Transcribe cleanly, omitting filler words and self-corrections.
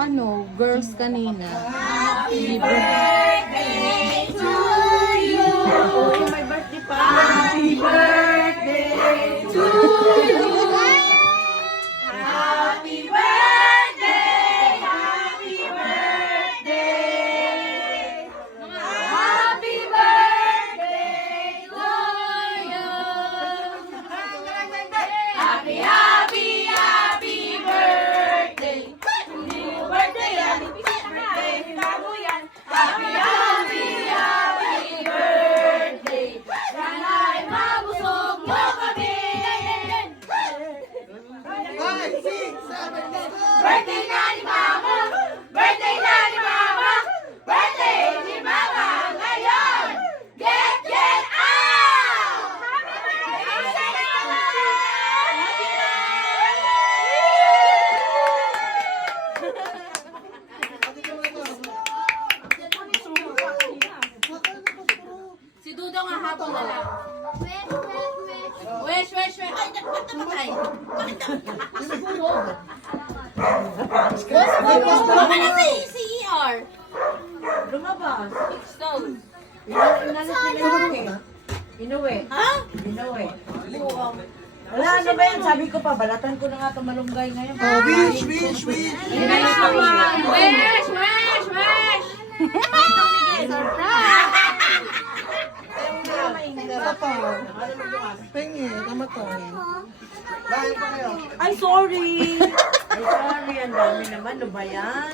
ano, girls kanina. Happy birthday to you. Oh, may birthday pa. Happy birthday to you. Happy birthday. Happy birthday. Happy birthday to you. Happy, happy, happy birthday. New birthday, happy birthday, bago yan. Happy, happy, happy birthday. Sana'y mabusog mo kami. Birthday na ni Mama! Birthday na ni Mama! Birthday ni Mama ngayon! Get out! Happy birthday sa Mama! Si Dudong ang hapon na lang. Wish, wish, wish. Ay, ba't namatay? Baka na si ER. Lumabas. Stone. Inuwi. Ha? Inuwi. Wala, ano ba yan? Sabi ko pa, balatan ko na nga itong malunggay ngayon. Oh, wish, wish, wish. Wish, wish, wish, wish. Pengi, namatay. Dahil pa kayo. Ay, sorry. Ay, sorry. Ang dami naman. Ano ba yan?